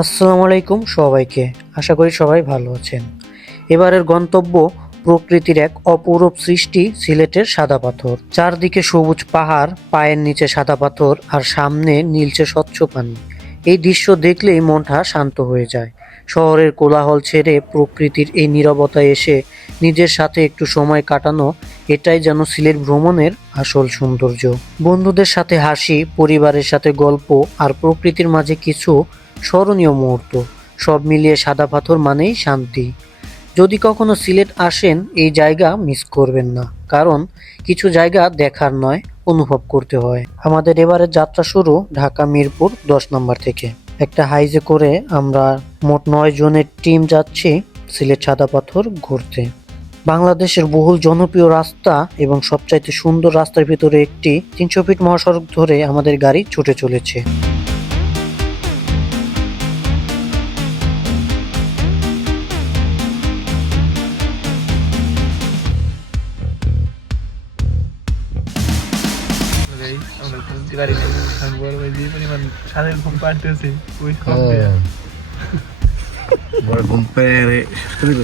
আসসালামু আলাইকুম সবাইকে। আশা করি সবাই ভালো আছেন। এবারের গন্তব্য প্রকৃতির এক অপরূপ সৃষ্টি সিলেটের সাদা পাথর। চারদিকে সবুজ পাহাড়, পায়ের নিচে সাদা পাথর আর সামনে নীলচে স্বচ্ছ পানি। এই দৃশ্য দেখলেই মনটা শান্ত হয়ে যায়। শহরের কোলাহল ছেড়ে প্রকৃতির এই নীরবতায় এসে নিজের সাথে একটু সময় কাটানো, এটাই যেন সিলেট ভ্রমণের আসল সৌন্দর্য। বন্ধুদের সাথে হাসি, পরিবারের সাথে গল্প আর প্রকৃতির মাঝে কিছু স্মরণীয় মুহূর্ত, সব মিলিয়ে সাদা পাথর মানেই শান্তি। যদি কখনো সিলেট আসেন এই জায়গা মিস করবেন না, কারণ কিছু জায়গা দেখার নয়, অনুভব করতে হয়। আমাদের এবারের যাত্রা শুরু ঢাকা মিরপুর 10 নম্বর থেকে। একটা হাইজে করে আমরা মোট 9 জনের টিম যাচ্ছি সিলেট সাদা পাথর ঘুরতে। বাংলাদেশের বহুল জনপ্রিয় রাস্তা এবং সবচাইতে সুন্দর রাস্তার ভিতরে একটি 300 ফিট মহাসড়ক ধরে আমাদের গাড়ি ছুটে চলেছে। আমরা বুঝতে পারি নাই বড় ভাই যে পরিমাণ সাদের ঘুম পাড়তেছে ওই কম বড় ঘুম পেয়ে শেষ করে দিল।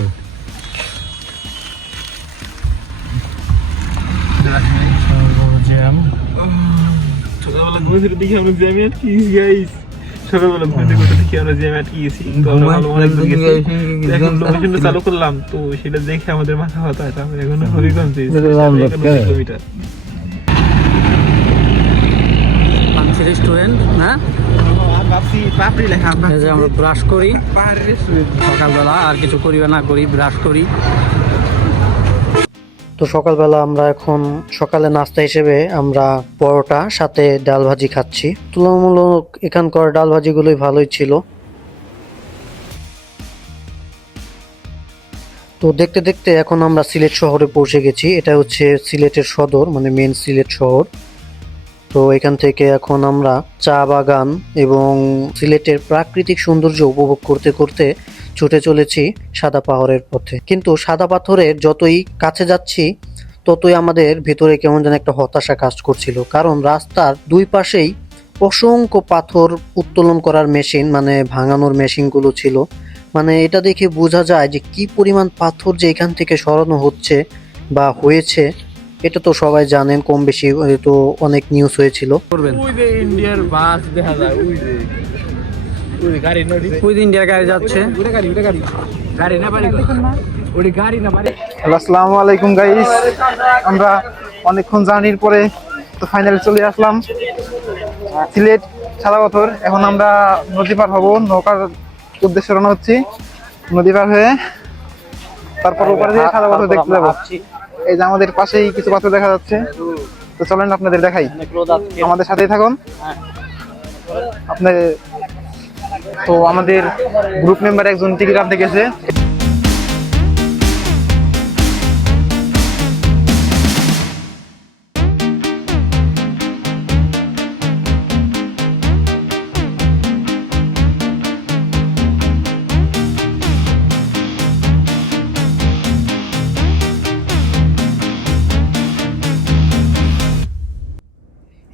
সকালবেলা ঘুম থেকে দেখি আমরা জ্যামে আটকে গেছি গাইস। সকালবেলা ঘুম থেকে দেখি আমরা জ্যামে আটকে গেছি। এখন লোকেশনটা চালু করলাম, তো সেটা দেখে আমাদের মাথা ব্যথা। আমরা এখন হবিগঞ্জে কিলোমিটার রেস্টুরেন্ট না আমরা ব্রাশ করি সকালবেলা, আর কিছু করি বা না করি, ব্রাশ করি। তো সকালবেলা আমরা এখন সকালে নাস্তা হিসেবে আমরা পরোটা সাথে ডাল ভাজি খাচ্ছি। তুলনামূলক এখানকার ডাল ভাজিগুলোই ভালোই ছিল। তো দেখতে দেখতে এখন আমরা সিলেট শহরে পৌঁছে গেছি। এটা হচ্ছে সিলেটের সদর, মানে মেন সিলেট শহর। তো এখান থেকে এখন আমরা চা বাগান এবং সিলেটের প্রাকৃতিক সৌন্দর্য উপভোগ করতে করতে ছুটে চলেছি সাদা পাথরের পথে। কিন্তু সাদা পাথরের যতই কাছে যাচ্ছি ততই আমাদের ভিতরে কেমন যেন একটা হতাশা কাজ করছিল, কারণ রাস্তার দুই পাশেই অসংখ্য পাথর উত্তোলন করার মেশিন, মানে ভাঙানোর মেশিনগুলো ছিল। মানে এটা দেখে বোঝা যায় যে কি পরিমাণ পাথর যে এখান থেকে সরানো হচ্ছে বা হয়েছে। এটা তো সবাই জানেন কম বেশি, তো অনেক নিউজ হয়েছিল। ওই যে ইন্ডিয়ার বাস দেখা যায়, ওই যে গাড়ি নদী, ওই দিন ইন্ডিয়ার গাড়ি যাচ্ছে। গাড়ি না বাড়ি ওই গাড়ি না বাড়ি। আসসালামু আলাইকুম গাইস, আমরা অনেকক্ষণ জার্নির পরে তো ফাইনালি চলে আসলাম সিলেট সাদা পাথর। এখন আমরা নদী পার হব, নৌকার উদ্দেশ্যে রওনা হচ্ছি। নদী পার হয়ে তারপর ওপারে দিয়ে সাদা পাথর দেখতে যাবো। এই যে আমাদের পাশেই কিছু পাথর দেখা যাচ্ছে, তো চলেন আপনাদের দেখাই, আমাদের সাথেই থাকুন। আপনার তো আমাদের গ্রুপ মেম্বার একজন টিকিট আনতে গেছে।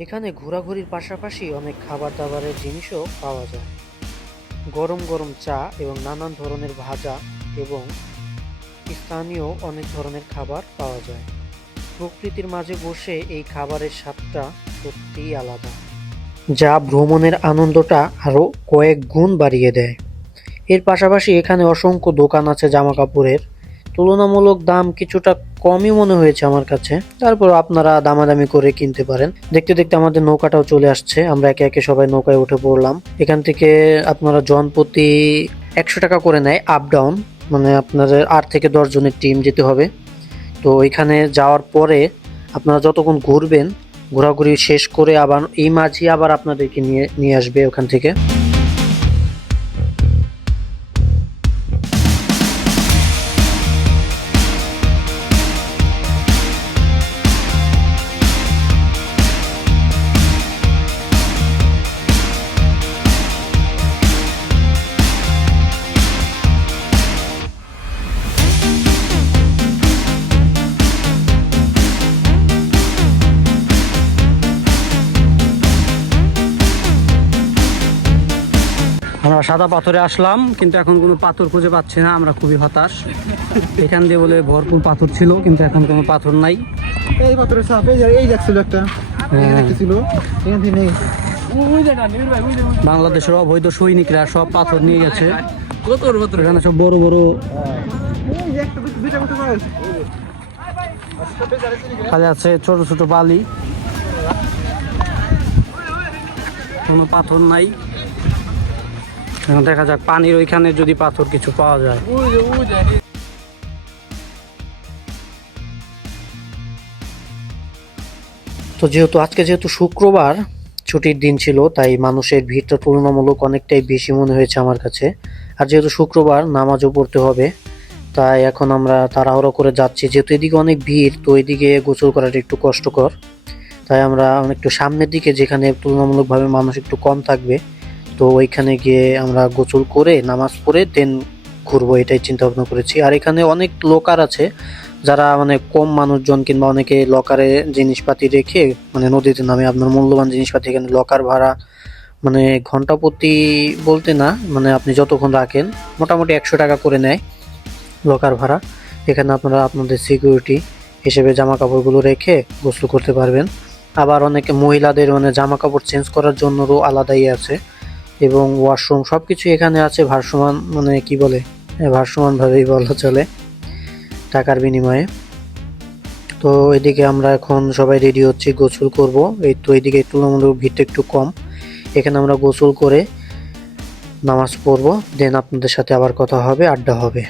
এখানে ঘোরাঘুরির পাশাপাশি অনেক খাবার দাবারের জিনিসও পাওয়া যায়। গরম গরম চা এবং নানান ধরনের ভাজা এবং স্থানীয় অনেক ধরনের খাবার পাওয়া যায়। প্রকৃতির মাঝে বসে এই খাবারের স্বাদটা সত্যিই আলাদা, যা ভ্রমণের আনন্দটা আরো কয়েক গুণ বাড়িয়ে দেয়। এর পাশাপাশি এখানে অসংখ্য দোকান আছে জামা কাপড়ের। তুলনামূলক দাম কিছুটা কমই মনে হয়েছে আমার কাছে, তারপর আপনারা দামাদামি করে কিনতে পারেন। দেখতে দেখতে আমাদের নৌকাটাও চলে আসছে, আমরা একে একে সবাই নৌকায় উঠে পড়লাম। এখান থেকে আপনারা জনপ্রতি 100 টাকা করে নেয় আপ ডাউন, মানে আপনাদের 8 থেকে 10 জনের টিম যেতে হবে। তো এখানে যাওয়ার পরে আপনারা যতক্ষণ ঘুরবেন, ঘোরাঘুরি শেষ করে আবার এই মাঝে আবার আপনাদেরকে নিয়ে আসবে ওখান থেকে। সাদা পাথরে আসলাম, কিন্তু এখন কোনো পাথর খুঁজে পাচ্ছি না, আমরা খুবই হতাশ। এখান দিয়ে বলে ভরপুর পাথর ছিল, কিন্তু এখন কোনো পাথর নাই। এই পাথরের সাপ এই দেখছিল একটা ছিল এখান থেকে নেই। বাংলাদেশের অবৈধ সৈনিকরা সব পাথর নিয়ে গেছে। এখানে সব বড় বড় খালি আছে ছোট ছোট বালি, কোনো পাথর নাই। এখন দেখা যাক পানির ওইখানে যদি পাথর কিছু পাওয়া যায়। তো যেহেতু শুক্রবার ছুটির দিন ছিল, তাই মানুষের ভিড়টা তুলনামূলক অনেকটাই বেশি মনে হয়েছে আমার কাছে। আর যেহেতু শুক্রবার নামাজও পড়তে হবে, তাই এখন আমরা তাড়াহুড়ো করে যাচ্ছি। যেহেতু এদিকে অনেক ভিড়, তো এদিকে গোসল করাটা একটু কষ্টকর, তাই আমরা একটু সামনের দিকে যেখানে তুলনামূলকভাবে মানুষ একটু কম থাকবে, তো ওইখানে গিয়ে আমরা গোসল করে নামাজ পড়ে দেন ঘুরবো, এটাই চিন্তা ভাবনা করেছি। আর এখানে অনেক লকার আছে, যারা মানে কম মানুষজন কিংবা অনেকে লকারে জিনিসপাতি রেখে মানে নদীতে নামে আপনার মূল্যবান জিনিসপাতি এখানে লকার ভাড়া মানে ঘন্টা প্রতি বলতে না, মানে আপনি যতক্ষণ রাখেন মোটামুটি 100 টাকা করে নেয় লকার ভাড়া। এখানে আপনারা আপনাদের সিকিউরিটি হিসেবে জামা কাপড়গুলো রেখে গোসল করতে পারবেন। আবার অনেকে মহিলাদের মানে জামা কাপড় চেঞ্জ করার জন্যও আলাদাই আছে, এবং ওয়াশরুম সবকিছু এখানে আছে ভারসমান, মানে কি বলে ভারসমান ভাবেই বলা চলে টাকার বিনিময়ে। তো এদিকে আমরা এখন সবাই রেডি হচ্ছি, গোসল করব। এই তো এদিকে তুলনামূলক ভিড়টা একটু কম, এখানে আমরা গোসল করে নামাজ পড়বো, দেন আপনাদের সাথে আবার কথা হবে, আড্ডা হবে।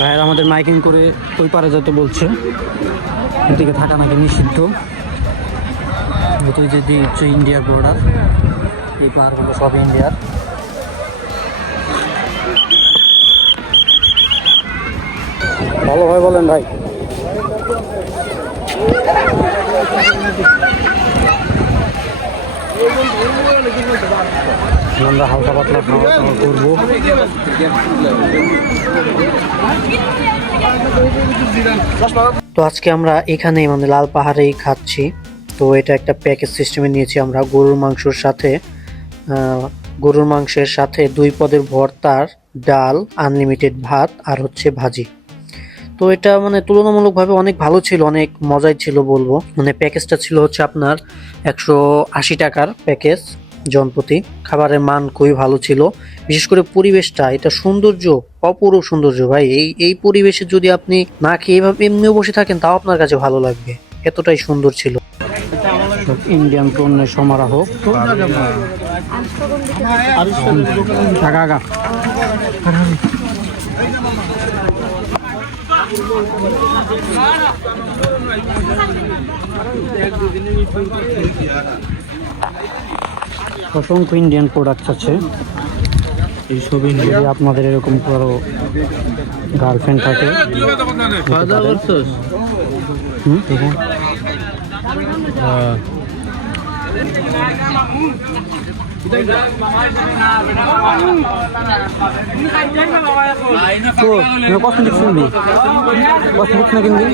ভাইয়ের আমাদের মাইকিং করে ওই পারে যেতে বলছে, এদিকে থাকা নাকি নিষিদ্ধ। যদি হচ্ছে ইন্ডিয়ার বর্ডার, এই পাহাড়গুলো সব ইন্ডিয়ার। ভালো ভাই বলেন ভাই। আমরা হালকা পাতলা খাওয়া দাওয়া করবো। তো আজকে আমরা এখানেই মানে লাল পাহাড়েই খাচ্ছি। তো এটা একটা প্যাকেজ সিস্টেমে নিয়েছি আমরা, গরুর মাংসের সাথে 2 পদের ভর্তার, ডাল, আনলিমিটেড ভাত আর হচ্ছে ভাজি। তো এটা মানে তুলনামূলকভাবে অনেক ভালো ছিল, অনেক মজাই ছিল বলবো। মানে প্যাকেজটা ছিল হচ্ছে আপনার 180 টাকার প্যাকেজ জনপ্রতি। খাবারের মান খুবই ভালো ছিল, বিশেষ করে পরিবেশটা, এটা সৌন্দর্য, অপূর্ব সৌন্দর্য ভাই। এই পরিবেশে যদি আপনি না খেয়ে এভাবে এমনিও বসে থাকেন, তাও আপনার কাছে ভালো লাগবে, এতটাই সুন্দর ছিল। ইন্ডিয়ান পণ্যের সমারোহ। আগা আগা অসংখ্য ইন্ডিয়ান প্রোডাক্ট আছে। এইসব যদি আপনাদের এরকম কারো গার্লফ্রেন্ড থাকে, কসমেটিক কিনবি, কসমেটিক না কিনবি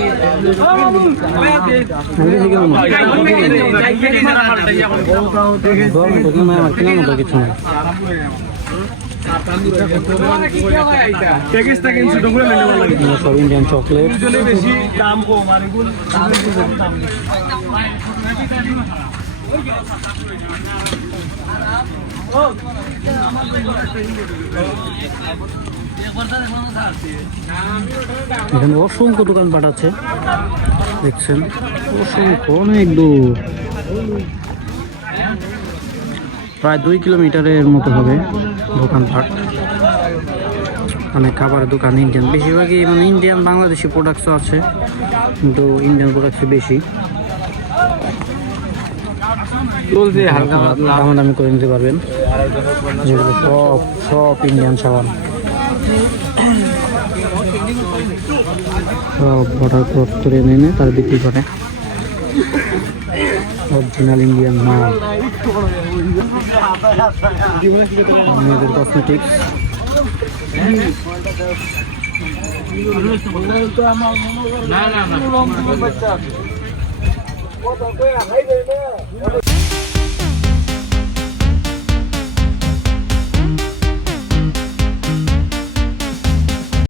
আমার কেনার মতো কিছু নাই। সব ইন্ডিয়ান চকলেট। এখানে অসংখ্য দোকানপাট আছে, দেখছেন, অসংখ্য, অনেক দূর, প্রায় 2 কিলোমিটারের মতো হবে দোকানপাট। অনেক খাবারের দোকান, ইন্ডিয়ান, বেশিরভাগই মানে ইন্ডিয়ান, বাংলাদেশি প্রোডাক্টসও আছে, কিন্তু ইন্ডিয়ান প্রোডাক্টস বেশি। চলছে হালকা পাতলা। দামাদামি করে নিতে পারবেন, যেগুলো সব সব ইন্ডিয়ান সাবান, সব অর্ডার ক্রস করে এনে তার বিক্রি করে, অরিজিনাল ইন্ডিয়ান মাল। মেয়েদের কসমেটিক্স, না